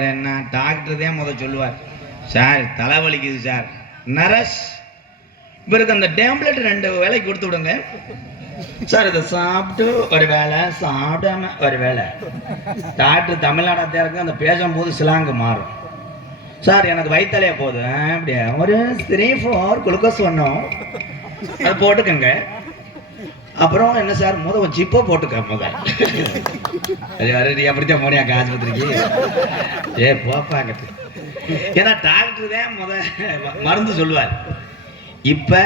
என்ன? டாக்டர் தான் முத சொல்லுவார். சார் தலைவலிக்குது சார். நரஸ். இவருக்கு அந்த டேப்லெட் ரெண்டு வேலைக்கு கொடுத்து விடுங்க. சார் இதை சாப்பிட்டு ஒரு வேலை சாப்பிடாம ஒரு வேலை டாக்டர் தமிழ்நாடு இருக்கு அந்த பேசும்போது சிலாங்கு மாறும். சார் எனக்கு வயிற்றாலையே போதும். அப்படியே அப்படியா ஒரு த்ரீ ஃபோர் குளுக்கோஸ் ஒன்றும் அதை போட்டுக்கோங்க. அப்புறம் என்ன சார்? முத ஒரு ஜிப்போ போட்டுக்க முத. அது வேற நீ அப்படித்தான் போனியா? ஆஸ்பத்திரிக்கு? ஏ போப்பாங்கட்டு ஏன்னா டாக்டர் தான் முத மருந்து சொல்லுவார். இப்ப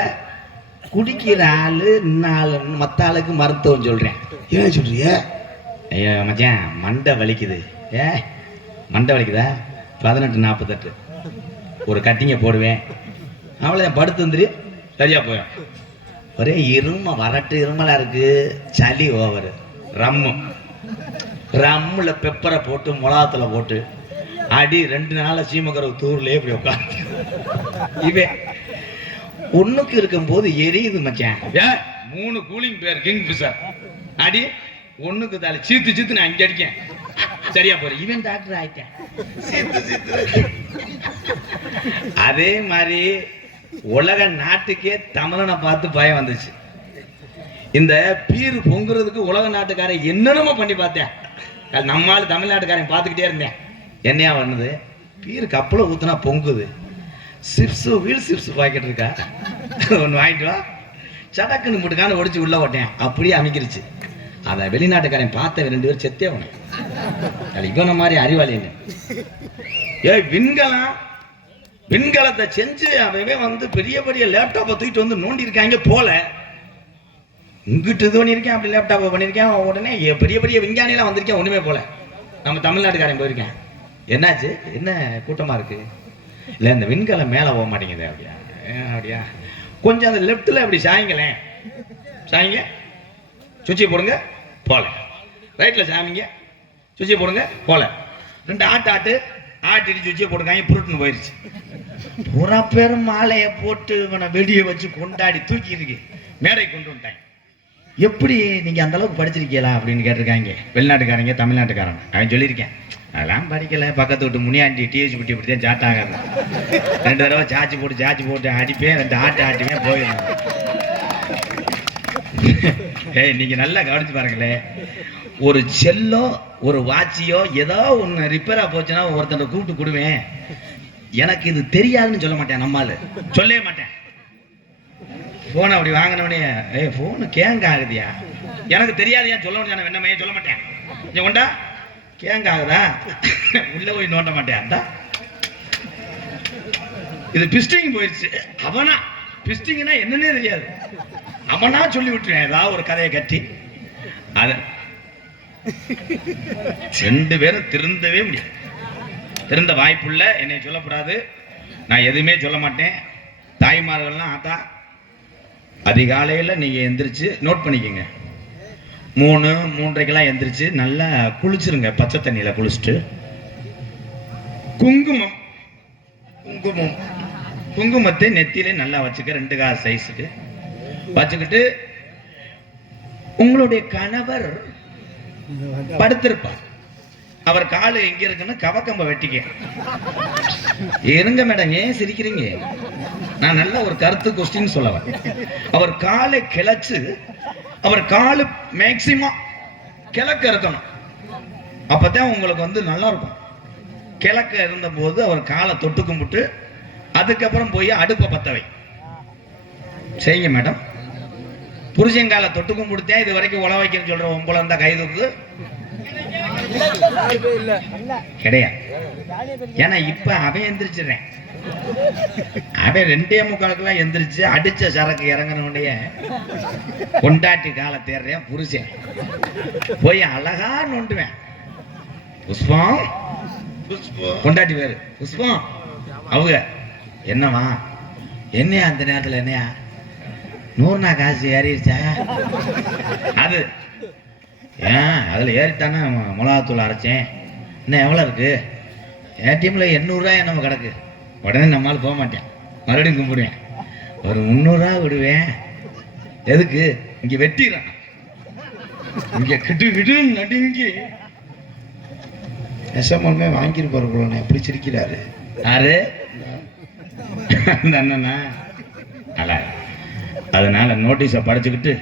குடிக்கிற ஆளு இன்னாளு மத்த ஆளுக்கு மருத்துவம் சொல்றேன். ஏன் சொல்றிய? ஐயோ மச்சான் மண்டை வலிக்குது. ஏ மண்டை வலிக்குதா? பதினெட்டு நாற்பத்தெட்டு ஒரு கட்டிங்க போடுவேன். அவ்வளோ படுத்து வந்துரு சரியா போயும் ஒரே இரும வரட்டு இருமலா இருக்கு? சளி ஓவர் ரம்மு ரம்முல பெப்பரை போட்டு மிளகாத்துல போட்டு அடி ரெண்டு நாள சீமக்கரவு தூர்லயே இப்படி உட்காந்து இவன் ஒண்ணுக்கு இருக்கும்போது எரியுது மச்சான். ஏ மூணு கூலிங் பேர் கிங் ஃபிஷர் அடி ஒண்ணுக்கு தாலி சீத்து சீத்து நான் இங்க அடிக்கேன். சரியா போற இவன் டாக்டர் ஆயிட்டேன். சீத்து சீத்து. அதே மாதிரி உலக நாட்டுக்கே தமிழனை பார்த்து பயம் வந்துச்சு. இந்த பீர் பொங்குறதுக்கு உலக நாட்டுக்காரன் என்னென்னமோ பண்ணி பார்த்தேன். நம்ம ஆள் தமிழ்நாட்டுக்காரன் பார்த்துக்கிட்டே இருந்தேன். என்னையா பண்ணுது? பீர் கப்பலை ஊத்துனா பொங்குது. சிப்ஸு வீல் சிப்ஸ் பாக்கெட் இருக்கா? ஒன்று வாங்கிட்டு வா. சடக்குன்னு முட்டுக்கான ஒடிச்சு உள்ள ஓட்டேன். அப்படியே அமைக்கிருச்சு அதை வெளிநாட்டுக்காரன் பார்த்த ரெண்டு பேரும் செத்தே உனக்கு அது இவன மாதிரி அறிவாளின்னு ஏய் விண்கலம் விண்கலத்தை செஞ்சு அவன் வந்து பெரிய பெரிய லேப்டாப்பை தூக்கிட்டு வந்து நோண்டி இருக்காங்க போல. இங்கிட்டு இது பண்ணியிருக்கேன் அப்படி லேப்டாப்பை பண்ணியிருக்கேன் உடனே பெரிய பெரிய விஞ்ஞானிலாம் வந்திருக்கேன் ஒன்றுமே போல. நம்ம தமிழ்நாட்டுக்காரன் போயிருக்கேன். என்னாச்சு? என்ன கூட்டமாக இருக்கு? இல்லை இந்த விண்கலம் மேலே போக மாட்டேங்குது அப்படியா? ஏன் அப்படியா? கொஞ்சம் அந்த லெஃப்ட்டில் அப்படி சாய்ங்களேன். சாய்ங்க. சுவிட்சை போடுங்க போல. ரைட்டில் சாமிங்க. சுவிட்சை போடுங்க போல. ரெண்டு ஆட்டு ஆட்டு. ஆட்டிட்டு சுவிட்சை போட்டுக்காங்க புருட்டுன்னு போயிருச்சு. புறா பெரும் மாலையை போட்டு இவனை வெடியை வச்சு கொண்டாடி தூக்கி இருக்கு மேடை கொண்டு வந்துட்டாங்க. எப்படி நீங்கள் அந்த அளவுக்கு படிச்சிருக்கீங்களா அப்படின்னு கேட்டிருக்காங்க. வெளிநாட்டுக்காரங்க தமிழ்நாட்டுக்காரங்க. அவன் சொல்லியிருக்கேன். அதெல்லாம் படிக்கல. பக்கத்து விட்டு முனியாண்டி டிஹெச் குட்டி இப்படி தான் ஜாட் ஆகாது. ரெண்டு தடவை சாச்சி போட்டு சாச்சி போட்டு அடிப்பேன். ரெண்டு ஆட்டு ஆட்டுமே போயிடும். ஏய் நீங்கள் நல்லா கவனிச்சு பாருங்களேன். ஒரு செல்லோ ஒரு வாட்சியோ ஏதோ ஒன்று ரிப்பேரா போச்சுன்னா ஒருத்தனை கூப்பிட்டு கொடுவேன். எனக்கு இது தெரியாதுன்னு சொல்ல மாட்டேன் நம்மால். சொல்லவே மாட்டேன். ஃபோனை அப்படி வாங்கினவனே ஏய் ஃபோனு கேங்க ஆகுதியா? எனக்கு தெரியாதியா சொல்ல முடியாது என்னமே சொல்ல மாட்டேன். இங்க கொண்டா கேங்க ஆகுதா? உள்ள போய் நோண்ட மாட்டேன். அந்த. இது பிஸ்டிங் போயிடுச்சு அவனா பிஸ்டிங்னா என்னன்னே தெரியாது. அவனா சொல்லி விட்டுருவேன் ஏதாவது ஒரு கதையை கட்டி. அதை ரெண்டு பேரும் திருந்தவே முடியாது. திருந்த வாய்ப்புள்ள என்னை சொல்லக்கூடாது. நான் எதுவுமே சொல்ல மாட்டேன். தாய்மார்கள்லாம் ஆத்தா அதிகாலையில் நீங்கள் எந்திரிச்சு நோட் பண்ணிக்கோங்க. மூணு மூன்றைக்கெல்லாம் எந்திரிச்சு நல்லா குளிச்சிருங்க. பச்சை தண்ணியில் குளிச்சுட்டு. குங்குமம் குங்குமம் குங்குமத்தை நெத்திலே நல்லா வச்சுக்க ரெண்டு கா சைஸுக்கு வச்சுக்கிட்டு உங்களுடைய கணவர் படுத்திருப்பார். அவர் காலு எங்க இருக்குன்னு கவக்கம்ப வெட்டிக்க. இருங்க மேடம் ஏன் சிரிக்கிறீங்க? நான் நல்ல ஒரு கருத்து கொஸ்டின் சொல்ல வரேன் அவர் காலை கிளச்சு அவர் காலு மேக்சிமம் கிழக்க இருக்கணும். அப்பதான் உங்களுக்கு வந்து நல்லா இருக்கும் கிழக்க இருந்தபோது அவர் காலை தொட்டு கும்பிட்டு அதுக்கப்புறம் போய் அடுப்பை பத்தவை சரிங்க செய்யுங்க மேடம். புருஷங்கால தொட்டு கும்பிடுத்தேன் இது வரைக்கும் உழ வைக்கணும்னு சொல்ற உங்களை இருந்தா கை தூக்கு. கிடையாது ஏன்னா இப்ப அவன் எந்திரிச்சிடுறேன். அவன் ரெண்டே முக்காலுக்குலாம் எந்திரிச்சு அடிச்ச சரக்கு இறங்கினோடனே கொண்டாட்டி கால தேடுறேன் புருஷன். போய் அழகா நோண்டுவேன். புஷ்பம். கொண்டாட்டி பேரு. புஷ்பம். அவங்க. என்னவா என்னையா அந்த நேரத்துல என்னையா? நூறுனா காசு ஏறிடுச்சா? அது. ஏன்? அதில் ஏறித்தானே மிளகாத்தூள் அரைச்சேன். இன்னும் எவ்வளோ இருக்குது ஏடிஎம்மில் எண்ணூறுரூவா நம்ம கிடக்கு. உடனே நம்மளால் போக மாட்டேன். மறுபடியும் கும்பிடுவேன். ஒரு முந்நூறுரூவா விடுவேன். எதுக்கு? இங்கே வெட்டிடுறான். இங்கே கிட்டு கிட்டு நடுங்கி எஸ்எம்எல்மே வாங்கியிருப்பார் போலண்ணே எப்படி சிரிக்கிறாரு? யாரு? அந்த அண்ணனா. நல்லா அதனால நோட்டீஸை படிச்சுக்கிட்டு